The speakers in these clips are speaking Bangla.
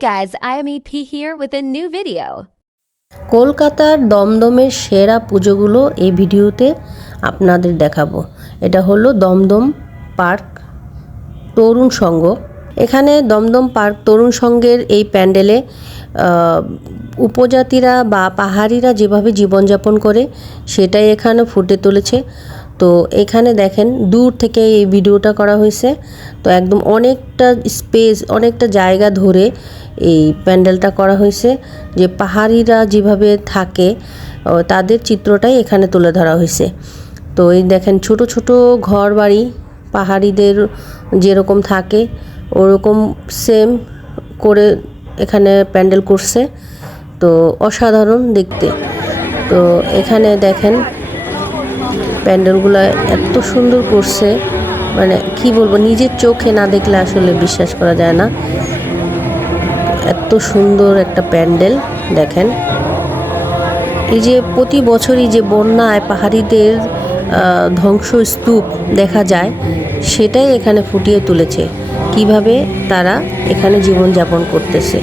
guys, I am EP here with a new video. কলকাতার দমদমের সেরা পুজোগুলো এই ভিডিওতে আপনাদের দেখাবো। এটা হলো দমদম পার্ক তরুণ সংঘ। এখানে দমদম পার্ক তরুণ সংঘের এই প্যান্ডেলে উপজাতিরা বা পাহাড়িরা যেভাবে জীবনযাপন করে সেটাই এখানে ফুটে তুলেছে। তো এখানে দেখেন দূর থেকে এই ভিডিওটা করা হয়েছে। তো একদম অনেকটা স্পেস, অনেকটা জায়গা ধরে এই প্যান্ডেলটা করা হয়েছে, যে পাহাড়িরা যেভাবে থাকে তাদের চিত্রটাই এখানে তুলে ধরা হয়েছে। তো এই দেখেন ছোট ছোট ঘর বাড়ি পাহাড়িদের যেরকম থাকে ওরকম সেম করে এখানে প্যান্ডেল করছে। তো অসাধারণ দেখতে। তো এখানে দেখেন প্যান্ডেলগুলো এত সুন্দর করছে, মানে কি বলবো, নিজের চোখে না দেখলে আসলে বিশ্বাস করা যায় না। এত সুন্দর একটা প্যান্ডেল দেখেন। এই যে প্রতি বছরই যে বন্যায় পাহাড়িদের ধ্বংসস্তূপ দেখা যায়, সেটাই এখানে ফুটিয়ে তুলেছে কিভাবে তারা এখানে জীবনযাপন করতেছে।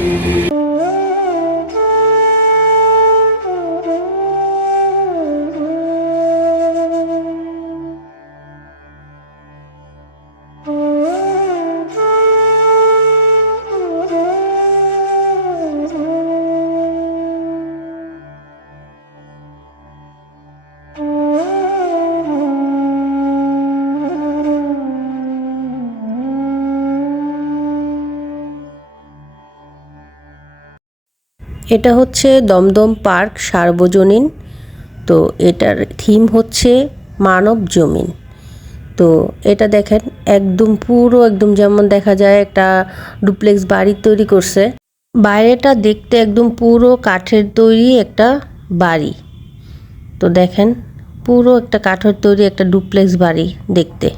এটা হচ্ছে দমদম পার্ক সার্বজনীন। তো এটার থিম হচ্ছে মানব জমিন। তো এটা দেখেন একদম পুরো একদম যেমন দেখা যায় একটা ডুপ্লেক্স বাড়ি তৈরি করছে। বাইরেটা দেখতে একদম পুরো কাঠের তৈরি একটা বাড়ি। তো দেখেন পুরো একটা কাঠের তৈরি একটা ডুপ্লেক্স বাড়ি দেখতে।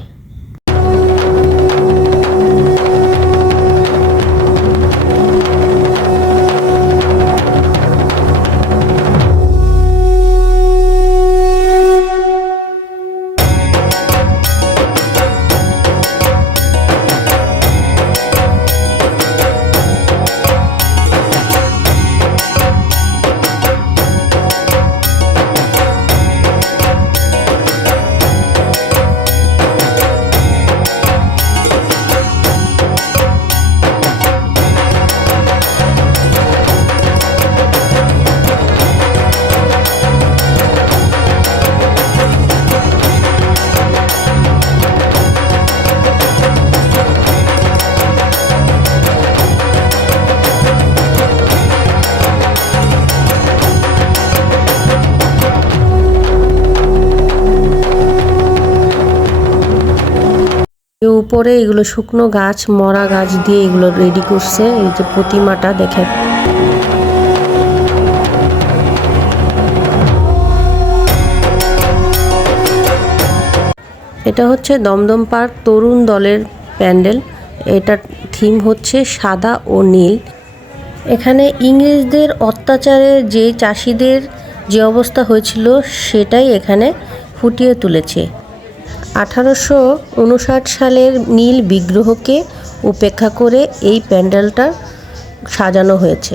উপরে এগুলো শুকনো গাছ, মরা গাছ দিয়ে এগুলো রেডি করছে। এই যে প্রতিমাটা দেখেন। এটা হচ্ছে দমদম পার্ক তরুণ দলের প্যান্ডেল। এটার থিম হচ্ছে সাদা ও নীল। এখানে ইংরেজদের অত্যাচারে যে চাষিদের যে অবস্থা হয়েছিল সেটাই এখানে ফুটিয়ে তুলেছে। 1859 সালের নীল বিগ্রহকে উপেক্ষা করে এই প্যান্ডেলটা সাজানো হয়েছে।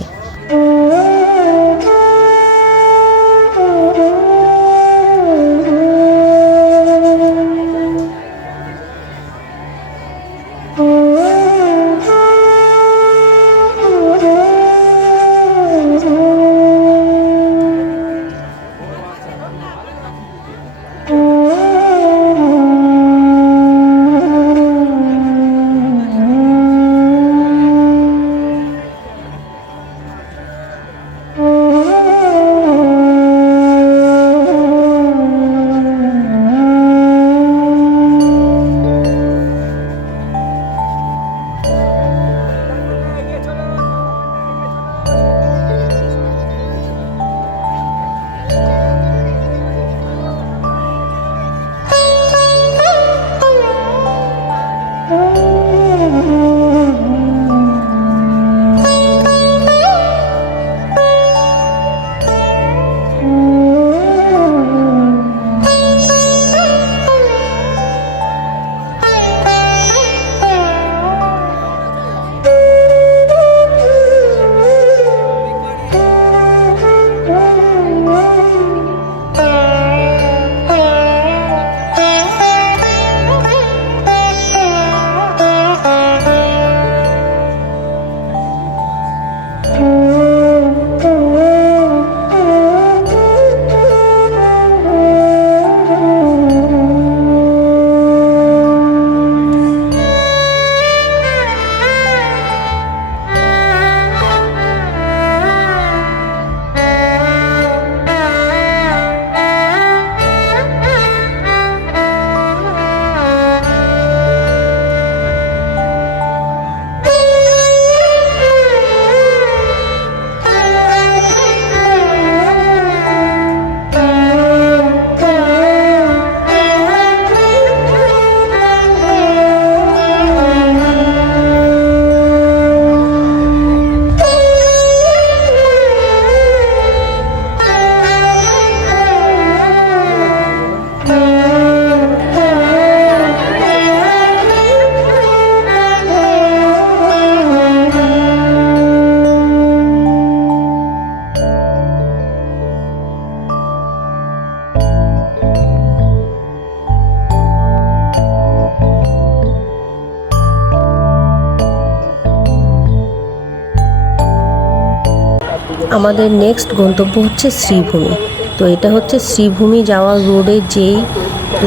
আমাদের নেক্সট গন্তব্য হচ্ছে শ্রীভূমি। তো এটা হচ্ছে শ্রীভূমি যাওয়ার রোডে যেই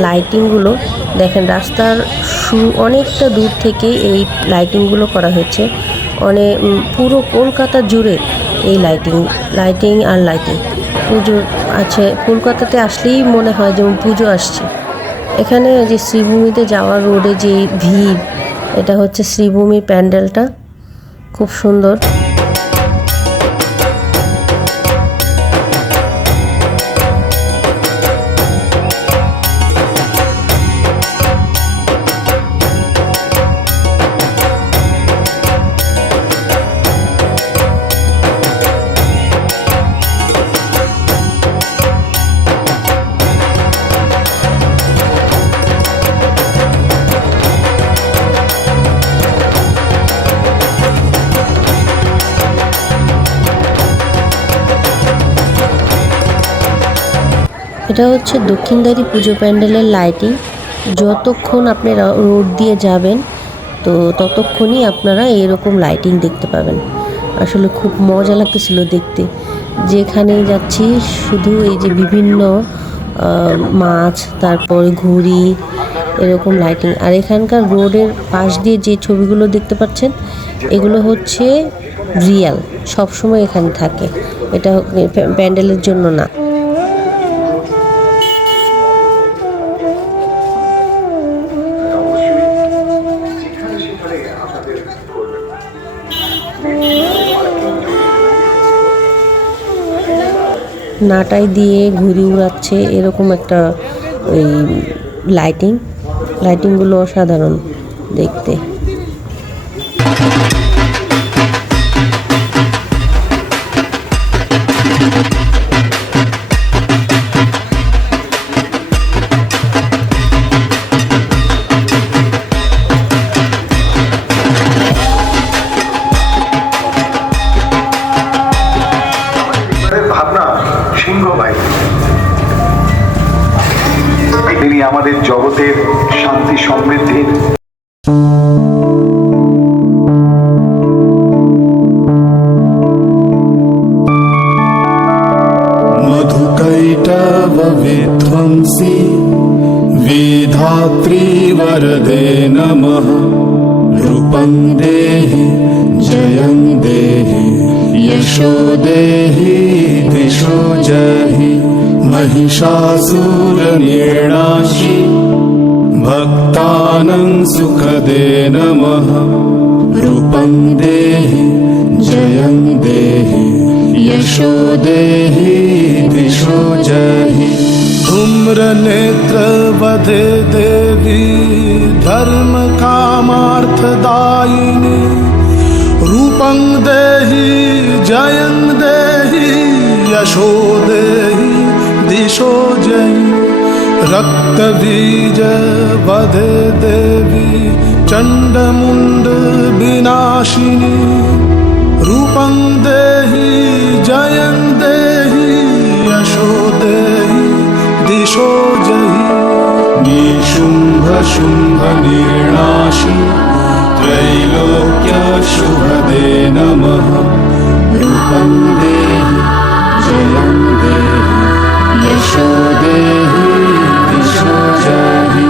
লাইটিংগুলো দেখেন, রাস্তার অনেকটা দূর থেকে এই লাইটিংগুলো করা হয়েছে। পুরো কলকাতা জুড়ে এই লাইটিং আর লাইটিং। পুজো আছে, কলকাতাতে আসলেই মনে হয় যেমন পুজো আসছে। এখানে যে শ্রীভূমিতে যাওয়ার রোডে যে ভিড়, এটা হচ্ছে শ্রীভূমির প্যান্ডেলটা, খুব সুন্দর। এটা হচ্ছে দক্ষিণদ্বারী পুজো প্যান্ডেলের লাইটিং। যতক্ষণ আপনারা রোড দিয়ে যাবেন তো ততক্ষণই আপনারা এরকম লাইটিং দেখতে পাবেন। আসলে খুব মজা লাগতেছিল দেখতে। যেখানেই যাচ্ছি শুধু এই যে বিভিন্ন মাছ, তারপরে ঘুড়ি, এরকম লাইটিং। আর এখানকার রোডের পাশ দিয়ে যে ছবিগুলো দেখতে পাচ্ছেন এগুলো হচ্ছে রিয়েল, সবসময় এখানে থাকে, এটা প্যান্ডেলের জন্য না। নাটাই দিয়ে ঘুড়ি উড়াচ্ছে, এরকম একটা ওই লাইটিংগুলো অসাধারণ দেখতে। তিনি আমাদের জগতের শান্তি সমৃদ্ধির मधुकैटव विध्वंसी विधात्री वरदे नमः। रूपं देहि जयं देहि यशो देहि दिशो जहि। महिषासुरनिर्णाशि भक्तानां सुखदे नमः। रूपं देहि जयं देहि यशो देहि दिशो जहि। धूम्रनेत्र वधे देवी धर्म कामार्थदायिनी। रूपं देहि जयं देहि यशो देहि दिशो जहि। रक्तबीज वधे देवी चण्डमुण्ड विनाशिनी। रूपं देहि जयं देहि यशो देहि दिशो जहि। निशुम्भ शुम्भ निर्णाशि त्रैलोक्य शुभदे नमः। रूपं देहि जयं देहि यशो देहि दिशो जहि।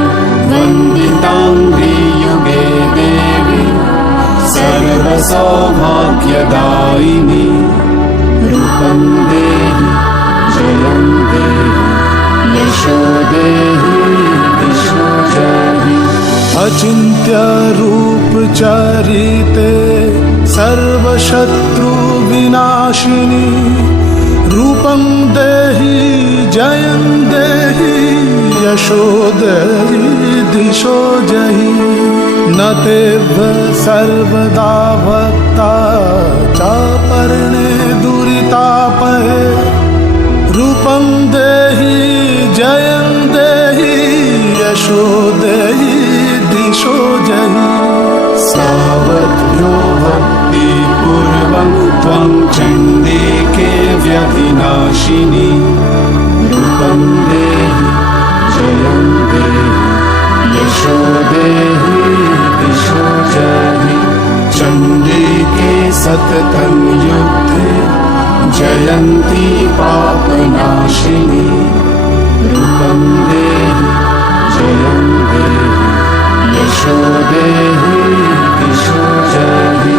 वन्दिताङ्घ्रि युगे देवी सर्वसौभाग्यदायिनी। रूपं देहि जयं देहि यशो देहि दिशो जहि। अचिन्त्य रूप चरिते सर्वशत्रु विनाशिनी। रूपं देहि जयं देहि यशो देहि दिशो जहि। न तेभ्य सर्वदा भक्ता चापर्णे दुरितापहे। रूपं देहि जयं देहि यशो देहि दिशो जहि। सावध्यो भक्तिपूर्वं त्वं चण्डिके व्यधिनाशिनी। रूपं देहि जयं देहि यशो देहि दिशो जहि। चण्डिके सततं युद्धे जयन्ती पापनाशिनी रूपं देहि जयं देहि यशो देहि दिशो जहि।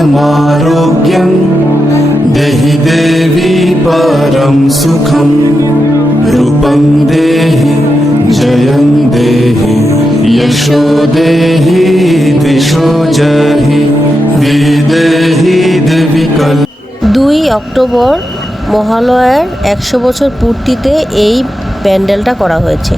सौभाग्यमारोग्यं देहि देवी परं सुखं रूपं देहि जयं देहि यशो देहि दिशो जहि विदेहि देवी कल। 2 অক্টোবর মহালয়ার 100 বছর পূর্তিতে এই প্যান্ডেলটা করা হয়েছে।